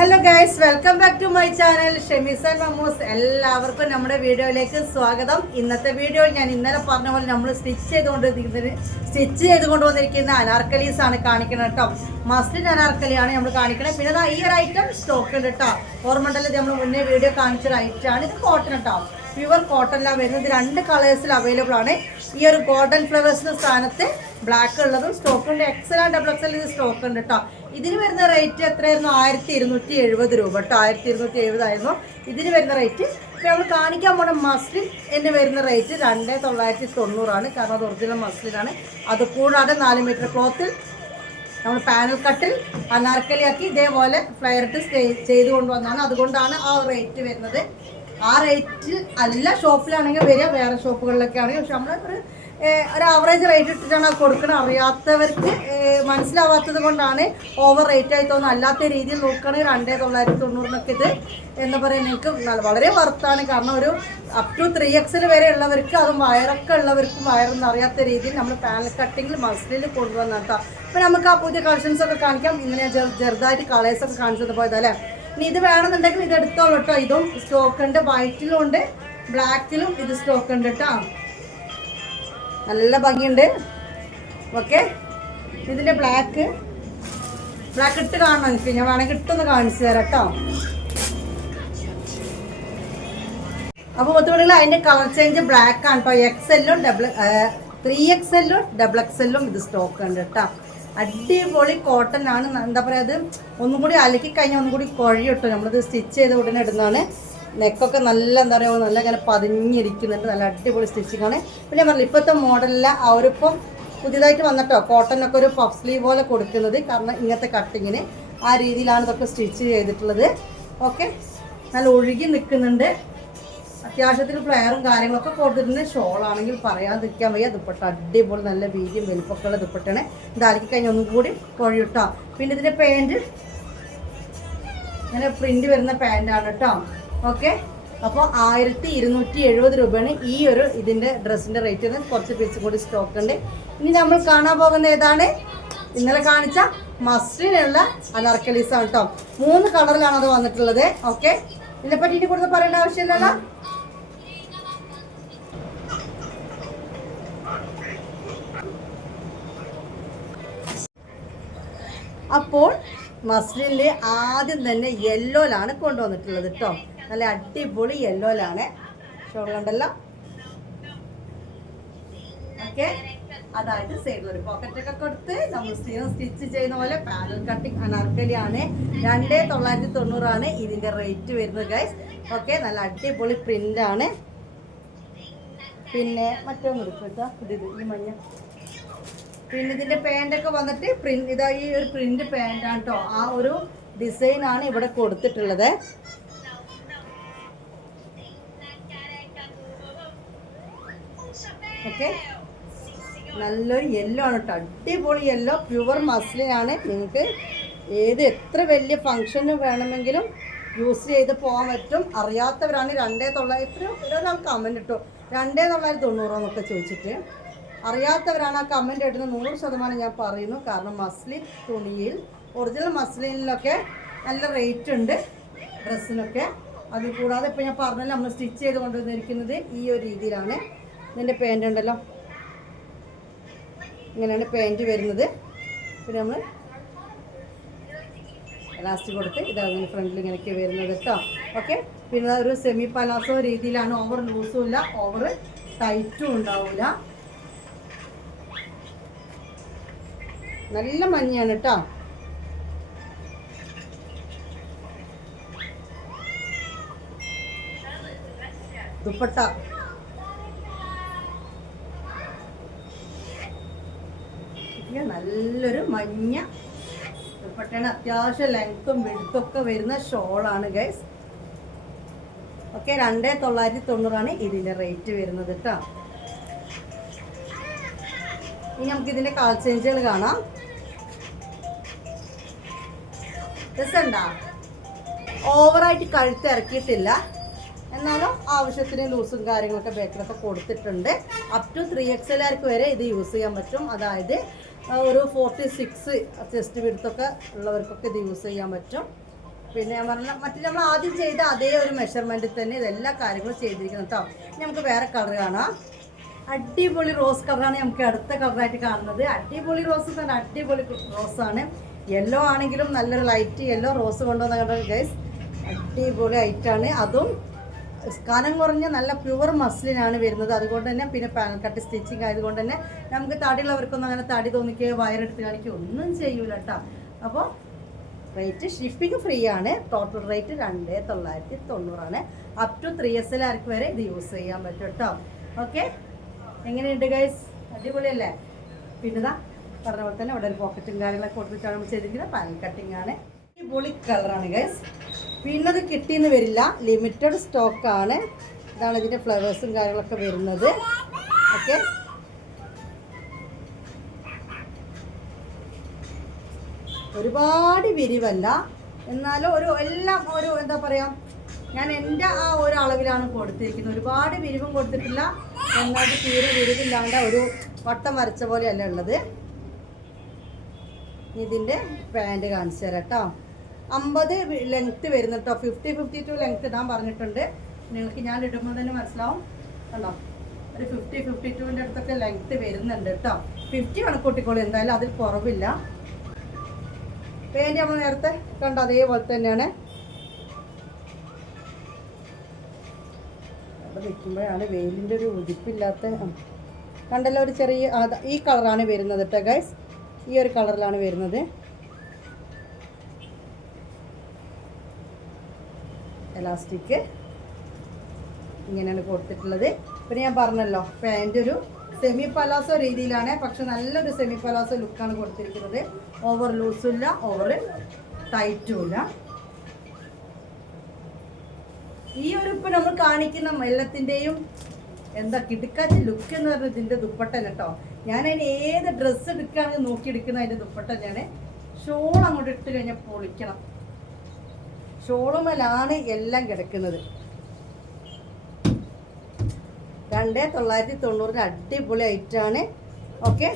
Hello guys, welcome back to my channel Shemees and Mammoos. എല്ലാവർക്കും നമ്മുടെ വീഡിയോയിലേക്ക് സ്വാഗതം. ഇന്നത്തെ വീഡിയോയിൽ ഞാൻ ഇന്നലെ പറഞ്ഞ പോലെ നമ്മൾ സ്റ്റിച്ച് ചെയ്തുകൊണ്ട് വന്നിരിക്കുന്ന അനാർക്കലീസ് ആണ് കാണിക്കുന്നത് കേട്ടോ. മസ്ലിൻ അനാർക്കലിയാണ് നമ്മൾ കാണിക്കുന്നത്. പിന്നെ ഈ ഒരു ഐറ്റം സ്റ്റോക്ക് ഉണ്ട് കേട്ടോ. ഓർമ്മണ്ടല്ലോ, നമ്മൾ മുന്നേ വീഡിയോ കാണിച്ചൊരു ഐറ്റമാണ്. ഇത് കോട്ടൺ കേട്ടോ, പ്യുവർ കോട്ടണിലാണ് വരുന്നത്. രണ്ട് കളേഴ്സിൽ അവൈലബിൾ ആണ്. ഈ ഒരു ഗോൾഡൻ ഫ്ലവേഴ്സിന്റെ സ്ഥാനത്ത് ബ്ലാക്ക് ഉള്ളതും സ്റ്റോക്ക് ഉണ്ട്. എക്സൽ ആൻഡ് ഡബിൾ എക്സൽ ഇത് സ്റ്റോക്ക് ഉണ്ട് കേട്ടോ. ഇതിന് വരുന്ന റേറ്റ് എത്രയായിരുന്നു? 1270 രൂപ കേട്ടോ. 1270 ആയിരുന്നു ഇതിന് വരുന്ന റേറ്റ്. ഇപ്പോൾ നമ്മൾ കാണിക്കാൻ പോണ മസ്ലിൻ എന്ന് വരുന്ന റേറ്റ് 2990 കാരണം അത് ഒറിജിനൽ മസ്ലിനാണ്. അത് കൂടാതെ 4 മീറ്റർ ക്ലോത്തിൽ നമ്മൾ പാനൽ കട്ടിൽ അനാർക്കലിയാക്കി ഇതേപോലെ ഫ്ലയർ ഇട്ട് ചെയ്ത് കൊണ്ടുവന്നാണ്. അതുകൊണ്ടാണ് ആ റേറ്റ് വരുന്നത്. ആ റേറ്റ് അല്ല ഷോപ്പിലാണെങ്കിൽ വരിക, വേറെ ഷോപ്പുകളിലൊക്കെ ആണെങ്കിൽ. പക്ഷെ നമ്മൾ ഒരു ആവറേജ് റേറ്റ് ഇട്ടിട്ടാണ് കൊടുക്കണം. അറിയാത്തവർക്ക് മനസ്സിലാവാത്തത് കൊണ്ടാണ് ഓവർ റേറ്റ് ആയി തോന്നുന്നത്. അല്ലാത്ത രീതിയിൽ നോക്കുകയാണെങ്കിൽ 2990 ഇത് എന്താ പറയുക, നിങ്ങൾക്ക് വളരെ വർത്താണ്. കാരണം ഒരു അപ് ടു 3XL വരെ ഉള്ളവർക്ക്, അതും വയറൊക്കെ ഉള്ളവർക്കും വയറൊന്നും അറിയാത്ത രീതിയിൽ നമ്മൾ പാനൽ കട്ടിങ്ങിൽ മസ്ലിൽ കൊണ്ടുവന്ന കേട്ടോ. അപ്പോൾ നമുക്ക് ആ പുതിയ കളക്ഷൻസ് ഒക്കെ കാണിക്കാം. ഇങ്ങനെ ചെറുതായിട്ട് കളേഴ്സൊക്കെ കാണിച്ചത് പോയതല്ലേ. ഇനി ഇത് വേണമെന്നുണ്ടെങ്കിൽ ഇത് എടുത്തോളൂ കേട്ടോ. ഇതും സ്റ്റോക്ക് ഉണ്ട്, വൈറ്റിലും ഉണ്ട്, ബ്ലാക്കിലും ഇത് സ്റ്റോക്ക് ഉണ്ട് കേട്ടോ. നല്ല ഭംഗിയുണ്ട്. ഓക്കെ, ഇതിൻ്റെ ബ്ലാക്ക് ഇട്ട് കാണണം എനിക്ക്. ഞാൻ വേണമെങ്കിൽ ഇട്ടൊന്ന് കാണിച്ചു തരാം കേട്ടോ. അപ്പോൾ ഒത്തുകൂടിയുള്ള അതിൻ്റെ കളർ ചേഞ്ച് ബ്ലാക്ക് ആണ് കേട്ടോ. XL-ഉം 3XL-ഉം ഡബിൾ XL-ഉം ഇത് സ്റ്റോക്ക് ഉണ്ട് കേട്ടോ. അടിപൊളി കോട്ടൺ ആണ്. എന്താ പറയുക, അത് ഒന്നും കൂടി അലക്കി കഴിഞ്ഞാൽ ഒന്നും കൂടി കുഴയും. നമ്മളിത് സ്റ്റിച്ച് ചെയ്ത് ഉടനെ ഇടുന്നതാണ്. നെക്കൊക്കെ നല്ല എന്താ പറയുക, നല്ല ഇങ്ങനെ പതിഞ്ഞിരിക്കുന്നുണ്ട്. നല്ല അടിപൊളി സ്റ്റിച്ചിങ് ആണ്. പിന്നെ പറഞ്ഞില്ല, ഇപ്പോഴത്തെ മോഡലിൽ അവരിപ്പം പുതിയതായിട്ട് വന്നിട്ടോ കോട്ടനൊക്കെ ഒരു പഫ് സ്ലീവ് പോലെ കൊടുക്കുന്നത്. കാരണം ഇങ്ങനത്തെ കട്ടിങ്ങിന് ആ രീതിയിലാണ് ഇതൊക്കെ സ്റ്റിച്ച് ചെയ്തിട്ടുള്ളത്. ഓക്കെ, നല്ല ഒഴുകി നിൽക്കുന്നുണ്ട്. അത്യാവശ്യത്തിന് ഫ്ലെയറും കാര്യങ്ങളൊക്കെ കൊടുത്തിട്ടുണ്ട്. ഷോളാണെങ്കിൽ പറയാതിരിക്കാൻ വയ്യ. ദുപ്പട്ട അടിപൊളി നല്ല വീതിയും വലിപ്പമൊക്കെയുള്ള ദുപ്പട്ടയാണ്. ഇത് അലക്കി കഴിഞ്ഞാൽ ഒന്നും കൂടി കുഴയിട്ടോ. പിന്നെ ഇതിൻ്റെ പാൻറ്റ് ഇങ്ങനെ പ്രിൻ്റ് വരുന്ന പാൻറ്റാണ് കേട്ടോ. ഓക്കെ, അപ്പോൾ 1270 രൂപയാണ് ഈ ഒരു ഇതിൻ്റെ ഡ്രസ്സിൻ്റെ റേറ്റ്. കുറച്ച് പീസ് കൂടി സ്റ്റോക്ക് ഉണ്ട്. ഇനി നമ്മൾ കാണാൻ പോകുന്ന ഏതാണ്? ഇന്നലെ കാണിച്ച മസ്ലിനുള്ള അനാർക്കലീസാണ് കേട്ടോ. 3 കളറിലാണ് അത് വന്നിട്ടുള്ളത്. ഓക്കെ, ഇതിനെപ്പറ്റി ഇനി കൂടുതൽ പറയേണ്ട ആവശ്യമില്ലല്ലോ. അപ്പോൾ മസ്ലിനിൽ ആദ്യം തന്നെ യെല്ലോയിലാണ് കൊണ്ടുവന്നിട്ടുള്ളത് കേട്ടോ. നല്ല അടിപൊളി യെല്ലോയിലാണ്. ഷോൾ കണ്ടല്ലോ. ഓക്കെ, അതായത് സൈഡിൽ ഒരു പോക്കറ്റൊക്കെ കൊടുത്ത് നമ്മൾ സ്റ്റിച്ച് ചെയ്യുന്ന പോലെ പാനൽ കട്ടിങ് അനാർക്കലിയാണ്. 2990 ഇതിൻ്റെ റേറ്റ് വരുന്നത് ഗൈസ്. ഓക്കെ, നല്ല അടിപൊളി പ്രിൻ്റാണ്. പിന്നെ മറ്റൊന്നും എടുക്കുക, ഇത് ഈ മഞ്ഞ. പിന്നെ ഇതിൻ്റെ പാൻറ്റൊക്കെ വന്നിട്ട് ഇതാ ഈ ഒരു പ്രിൻ്റ് പാൻറ്റാണ് കേട്ടോ. ആ ഒരു ഡിസൈനാണ് ഇവിടെ കൊടുത്തിട്ടുള്ളത്. ഓക്കെ, നല്ലൊരു യെല്ലോ ആണ് കേട്ടോ. അടിപൊളി യെല്ലോ, പ്യുവർ മസ്ലിനാണ്. നിങ്ങൾക്ക് എത്ര വലിയ ഫങ്ഷന് വേണമെങ്കിലും യൂസ് ചെയ്ത് പോകാൻ പറ്റും. അറിയാത്തവരാണ് 2900 ഒരാൾ കമൻറ്റ് ഇട്ടു 2990 എന്നൊക്കെ ചോദിച്ചിട്ട്. അറിയാത്തവരാണ് ആ കമൻറ്റ് ഇടുന്നത്. 100% ഞാൻ പറയുന്നു. കാരണം മസ്ലിൻ തുണിയിൽ, ഒറിജിനൽ മസ്ലിനിലൊക്കെ നല്ല റേറ്റ് ഉണ്ട് ഡ്രസ്സിനൊക്കെ. അതിൽ കൂടാതെ ഇപ്പോൾ ഞാൻ പറഞ്ഞല്ലോ, നമ്മൾ സ്റ്റിച്ച് ചെയ്ത് കൊണ്ടുവന്നിരിക്കുന്നത് ഈ ഒരു രീതിയിലാണ്. ഇതിൻ്റെ പാൻറ് ഉണ്ടല്ലോ, ഇങ്ങനെയാണ് പാൻറ് വരുന്നത്. പിന്നെ നമ്മൾ ലാസ്റ്റ് കൊടുത്ത് ഇതങ്ങനെ ഫ്രണ്ടിൽ ഇങ്ങനെയൊക്കെ വരുന്നത് കേട്ടോ. ഓക്കെ, പിന്നെ ഒരു സെമി പലാസോ രീതിയിലാണ്. ഓവർ ലൂസും ഇല്ല, ഓവർ ടൈറ്റും ഉണ്ടാവില്ല. നല്ല മഞ്ഞയാണ് കേട്ടോ. ദുപ്പട്ട നല്ലൊരു മഞ്ഞ ദുപ്പട്ടയാണ്. അത്യാവശ്യം ലെങ്ത്തും വെടുത്തൊക്കെ വരുന്ന ഷോളാണ് ഗൈസ്. ഓക്കെ, 2990 ഇതിൻ്റെ റേറ്റ് വരുന്നത് കേട്ടോ. ഇനി നമുക്ക് ഇതിൻ്റെ കളർ ചേഞ്ചുകൾ കാണാം. രസമുണ്ടാ? ഓവറായിട്ട് കഴുത്ത് ഇറക്കിയിട്ടില്ല, എന്നാലും ആവശ്യത്തിന് ലൂസും കാര്യങ്ങളൊക്കെ ബാക്കിലൊക്കെ കൊടുത്തിട്ടുണ്ട്. അപ് ടു 3XL വരെ ഇത് യൂസ് ചെയ്യാൻ പറ്റും. അതായത് ഒരു 46 ചെസ്റ്റ് വിഡ്ത്തൊക്കെ ഉള്ളവർക്കൊക്കെ ഇത് യൂസ് ചെയ്യാൻ പറ്റും. പിന്നെ ഞാൻ പറഞ്ഞ മറ്റേ നമ്മൾ ആദ്യം ചെയ്ത അതേ ഒരു മെഷർമെൻറ്റിൽ തന്നെ ഇതെല്ലാ കാര്യങ്ങളും ചെയ്തിരിക്കുന്നത് കേട്ടോ. നമുക്ക് വേറെ കളർ കാണാം. അടിപൊളി റോസ് കളറാണ് നമുക്ക് അടുത്ത കളറായിട്ട് കാണുന്നത്. അടിപൊളി റോസ് തന്നെ അടിപൊളി റോസാണ്. യെല്ലോ ആണെങ്കിലും നല്ലൊരു ലൈറ്റ് യെല്ലോ റോസ് കൊണ്ടുവന്ന കണ്ടത് ഗൈസ്. അടിപൊളി ഐറ്റാണ്. അതും കനം കുറഞ്ഞ നല്ല പ്യുവർ മസ്ലിനാണ് വരുന്നത്. അതുകൊണ്ട് തന്നെ പിന്നെ പാനൽ കട്ട് സ്റ്റിച്ചിങ് ആയതുകൊണ്ട് തന്നെ നമുക്ക് തടിയുള്ളവർക്കൊന്നും അങ്ങനെ തടി തോന്നിക്കുകയോ വയറെടുത്ത് കാണിക്കുകയോ ഒന്നും ചെയ്യൂല കേട്ടോ. അപ്പോൾ റേറ്റ് ഷിപ്പിംഗ് ഫ്രീ ആണ്. Total rate 2990 up to 3XL ആർക്ക് വരെ ഇത് യൂസ് ചെയ്യാൻ പറ്റും കേട്ടോ. ഓക്കെ, എങ്ങനെയുണ്ട് ഗൈസ്? അടിപൊളിയല്ലേ? പിന്നെതാ പറഞ്ഞ പോലെ തന്നെ ഇവിടെ ഒരു പോക്കറ്റും കാര്യങ്ങളൊക്കെ കൊടുത്തിട്ടാണ് നമ്മൾ ചെയ്തിരിക്കുന്നത്. പാനൽ കട്ടിങ് ആണ്. അടിപൊളി കളറാണ് ഗൈസ്. പിന്നെ അത് കിട്ടിയെന്ന് വരില്ല, ലിമിറ്റഡ് സ്റ്റോക്കാണ്. ഇതാണ് ഇതിൻ്റെ ഫ്ലവേഴ്സും കാര്യങ്ങളൊക്കെ വരുന്നത്. ഓക്കെ, ഒരുപാട് വിരിവല്ല, എന്നാലും എല്ലാം ഒരു എന്താ പറയുക, ഞാൻ എൻ്റെ ആ ഒരു അളവിലാണ് കൊടുത്തിരിക്കുന്നത്. ഒരുപാട് വിരിവും കൊടുത്തിട്ടില്ല, എന്നാൽ തീരെ വിരിവില്ലാണ്ട് ഒരു വട്ടം വരച്ച പോലെയല്ല ഉള്ളത്. ഇതിൻ്റെ പാൻറ് കാണിച്ചു തരാം കേട്ടോ. 50 ലെങ്ത്ത് വരുന്നു കേട്ടോ. 50-52 ലെങ്ത്ത് ഇടാൻ പറഞ്ഞിട്ടുണ്ട്. നിങ്ങൾക്ക് ഞാൻ ഇടുമ്പോൾ തന്നെ മനസ്സിലാവും കണ്ടോ. ഒരു 50-52ൻ്റെ അടുത്തൊക്കെ ലെങ്ത്ത് വരുന്നുണ്ട് കേട്ടോ. 50 കണക്കൂട്ടിക്കോളൂ, എന്തായാലും അതിൽ കുറവില്ല. പാൻറ് നമ്മൾ നേരത്തെ കണ്ടോ അതേപോലെ തന്നെയാണ്. അവിടെ നിൽക്കുമ്പോഴാണ് വെയിലിൻ്റെ ഒരു ഉദിപ്പില്ലാത്ത കണ്ടല്ലോ. ഒരു ചെറിയ ഈ കളറാണ് വരുന്നത് കേട്ടോ ഗൈസ്. ഈ ഒരു കളറിലാണ് വരുന്നത്. എലാസ്റ്റിക് ഇങ്ങനെയാണ് കൊടുത്തിട്ടുള്ളത്. പിന്നെ ഞാൻ പറഞ്ഞല്ലോ പാൻറ് ഒരു സെമി പലാസോ രീതിയിലാണ്, പക്ഷെ നല്ലൊരു സെമി പലാസോ ലുക്കാണ് കൊടുത്തിരിക്കുന്നത്. ഓവർ ലൂസും ഇല്ല, ഓവർ ടൈറ്റും ഇല്ല. ഈ ഒരു ഇപ്പം നമ്മൾ കാണിക്കുന്ന എല്ലാത്തിൻ്റെയും എന്താ കിടക്കാച്ച ലുക്ക് എന്ന് പറഞ്ഞാൽ ഇതിൻ്റെ ദുപ്പട്ട കേട്ടോ. ഞാൻ അതിന് ഏത് ഡ്രസ്സ് എടുക്കുകയാണെങ്കിൽ നോക്കി എടുക്കുന്ന അതിൻ്റെ ദുപ്പട്ട ഞാൻ ഷോൾ അങ്ങോട്ട് ഇട്ട് കഴിഞ്ഞാൽ പൊളിക്കണം. ഷോളുമേലാണ് എല്ലാം കിടക്കുന്നത്. 2990 അടിപൊളി ഐറ്റാണ്. ഓക്കെ,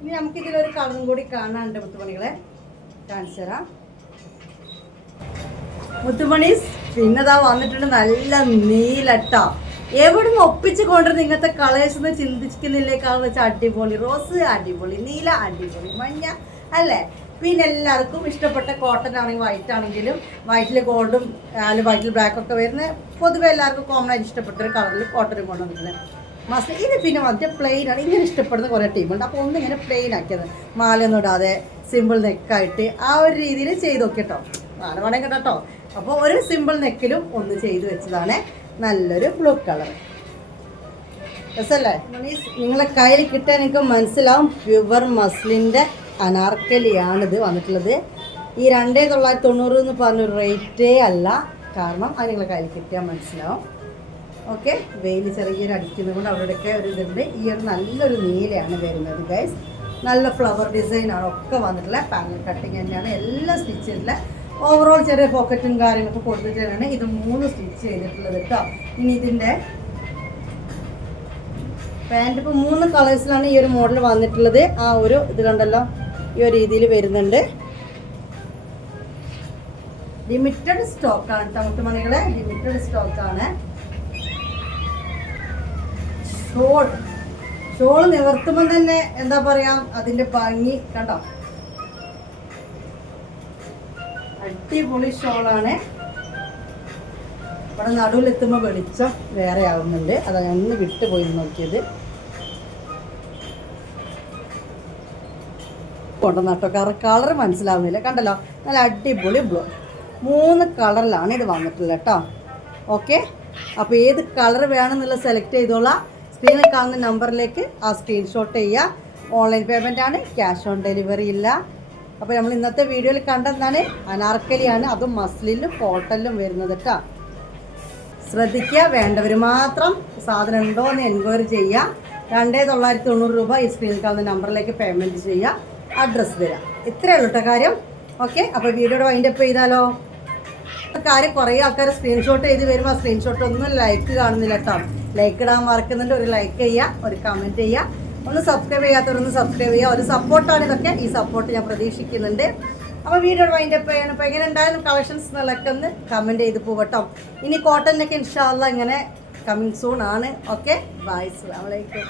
ഇനി നമുക്കിതിലൊരു കളറും കൂടി കാണാനുണ്ട് മുത്തുമണികളെ, കാണിച്ചു തരാം. മുത്തുമണീസ് പിന്നെതാ വന്നിട്ടുണ്ട് നല്ല നീലട്ടോ. എവിടെ നിന്ന് ഒപ്പിച്ച് കൊണ്ടുവരുന്ന ഇങ്ങനത്തെ കളേഴ്സ് എന്ന് ചിന്തിക്കുന്നില്ലേക്കാന്ന് വെച്ചാൽ അടിപൊളി റോസ്, അടിപൊളി നീല, അടിപൊളി മഞ്ഞ അല്ലേ. പിന്നെ എല്ലാവർക്കും ഇഷ്ടപ്പെട്ട കോട്ടൺ ആണെങ്കിൽ വൈറ്റ് ആണെങ്കിലും വൈറ്റിൽ ഗോൾഡും വൈറ്റിൽ ബ്ലാക്കും ഒക്കെ വരുന്ന പൊതുവെ എല്ലാവർക്കും കോമൺ ആയിട്ട് ഇഷ്ടപ്പെട്ടൊരു കളറിൽ കോട്ടൺ കൊണ്ടുവന്നിട്ടുണ്ട്. മസ്റ്റ് ഇത് പിന്നെ മറ്റേ പ്ലെയിൻ ആണ്. ഇങ്ങനെ ഇഷ്ടപ്പെടുന്ന കുറേ ടീമുണ്ട്. അപ്പോൾ ഒന്നിങ്ങനെ പ്ലെയിൻ ആക്കിയത്, മാലയൊന്നും ഇടാതെ സിമ്പിൾ നെക്കായിട്ട് ആ ഒരു രീതിയിൽ ചെയ്ത് നോക്കിട്ടോ. മാല വേണമെങ്കിൽ കേട്ടോ. അപ്പോൾ ഒരു സിമ്പിൾ നെക്കിലും ഒന്ന് ചെയ്ത് വെച്ചതാണ്. നല്ലൊരു ബ്ലൂ കളർ രസമല്ലേ? നിങ്ങളെ കയ്യിൽ കിട്ടാൻ എനിക്ക് മനസ്സിലാവും. പ്യുവർ മസ്ലിൻ്റെ അനാർക്കലിയാണിത് വന്നിട്ടുള്ളത്. ഈ 2990 എന്ന് പറഞ്ഞൊരു റേറ്റേ അല്ല, കാരണം അത് നിങ്ങളെ കയ്യിൽ കിട്ടിയാൽ മനസ്സിലാവും. ഓക്കെ, വെയിൽ ചെറിയൊരു അടിക്കുന്നത് കൊണ്ട് അവിടെയൊക്കെ ഒരു ഇതുണ്ട്. ഈ ഒരു നല്ലൊരു നീലയാണ് വരുന്നത് ഗൈസ്. നല്ല ഫ്ലവർ ഡിസൈനാണ് ഒക്കെ വന്നിട്ടുള്ള. പാനൽ കട്ടിങ് തന്നെയാണ് എല്ലാം സ്റ്റിച്ച് ചെയ്തിട്ടുള്ള. ഓവറോൾ ചെറിയ പോക്കറ്റും കാര്യങ്ങളൊക്കെ കൊടുത്തിട്ടാണ് ഇത് 3 സ്റ്റിച്ച് ചെയ്തിട്ടുള്ളത് കേട്ടോ. ഇനി ഇതിൻ്റെ പാൻറ് ഇപ്പോൾ 3 കളേഴ്സിലാണ് ഈ ഒരു മോഡൽ വന്നിട്ടുള്ളത്. ആ ഒരു ഇത് കണ്ടല്ലോ, ഈ ഒരു രീതിയിൽ വരുന്നുണ്ട്. ലിമിറ്റഡ് സ്റ്റോക്കാണ് കേട്ടോ മുത്തുമണികളെ, ലിമിറ്റഡ് സ്റ്റോക്കാണ്. ഷോൾ നിവർത്തുമ്പോൾ തന്നെ എന്താ പറയാ, അതിൻ്റെ ഭംഗി കണ്ടോ. അടിപൊളി ഷോളാണ്. ഇവിടെ നടുവിലെത്തുമ്പോൾ വെളിച്ചം വേറെ ആവുന്നുണ്ട്. അതാണ് ഞാൻ ഒന്ന് വിട്ടുപോയി നോക്കിയത്. കൊണ്ടുവന്നട്ടോ, കാരണം കളർ മനസ്സിലാവുന്നില്ല. കണ്ടല്ലോ, നല്ല അടിപൊളി ബ്ലൂ. 3 കളറിലാണ് ഇത് വന്നിട്ടുള്ളത് കേട്ടോ. ഓക്കെ, അപ്പോൾ ഏത് കളർ വേണമെന്നുള്ളത് സെലക്ട് ചെയ്തോളാം. സ്ക്രീനിൽ കാണുന്ന നമ്പറിലേക്ക് ആ സ്ക്രീൻഷോട്ട് ചെയ്യുക. ഓൺലൈൻ പേയ്മെൻ്റ് ആണ്, ക്യാഷ് ഓൺ ഡെലിവറി ഇല്ല. അപ്പോൾ നമ്മൾ ഇന്നത്തെ വീഡിയോയിൽ കണ്ടെന്താണ്, അനാർക്കലിയാണ്, അതും മസ്ലിലും കോട്ടണിലും വരുന്നത് കേട്ടോ. ശ്രദ്ധിക്കുക, വേണ്ടവർ മാത്രം സാധനം ഉണ്ടോ എന്ന് എൻക്വയറി ചെയ്യുക. 2990 രൂപ ഈ സ്ക്രീനിൽ കാണുന്ന നമ്പറിലേക്ക് പേയ്മെൻറ്റ് ചെയ്യുക, അഡ്രസ്സ് തരാം. ഇത്രയേ ഉള്ളൂ കേട്ടോ കാര്യം. ഓക്കെ, അപ്പോൾ വീഡിയോയുടെ വൈൻഡപ്പ് ചെയ്താലോ. കാര്യം കുറേ ആൾക്കാർ സ്ക്രീൻഷോട്ട് ചെയ്ത് വരുമ്പോൾ ആ സ്ക്രീൻഷോട്ട് ഒന്നും ലൈക്ക് കാണുന്നില്ല കേട്ടോ. ലൈക്ക് ഇടാൻ മറക്കുന്നുണ്ട്. ഒരു ലൈക്ക് ചെയ്യുക, ഒരു കമൻറ്റ് ചെയ്യുക. ഒന്ന് സബ്സ്ക്രൈബ് ചെയ്യാത്തവരൊന്ന് സബ്സ്ക്രൈബ് ചെയ്യുക. ഒരു സപ്പോർട്ടാണ് ഇതൊക്കെ. ഈ സപ്പോർട്ട് ഞാൻ പ്രതീക്ഷിക്കുന്നുണ്ട്. അപ്പോൾ വീഡിയോ വൈൻഡപ്പ് ചെയ്യണം. അപ്പോൾ എങ്ങനെ ഉണ്ടായാലും കളക്ഷൻസ് എന്നുള്ളതൊക്കെ ഒന്ന് കമൻറ്റ് ചെയ്ത് പോകട്ടോ. ഇനി കോട്ടനൊക്കെ ഇൻഷാ അല്ലാഹ് ഇങ്ങനെ കമ്മിങ് സൂൺ ആണ്. ഓക്കെ, ബൈ, അസ്സലാമു അലൈക്കും.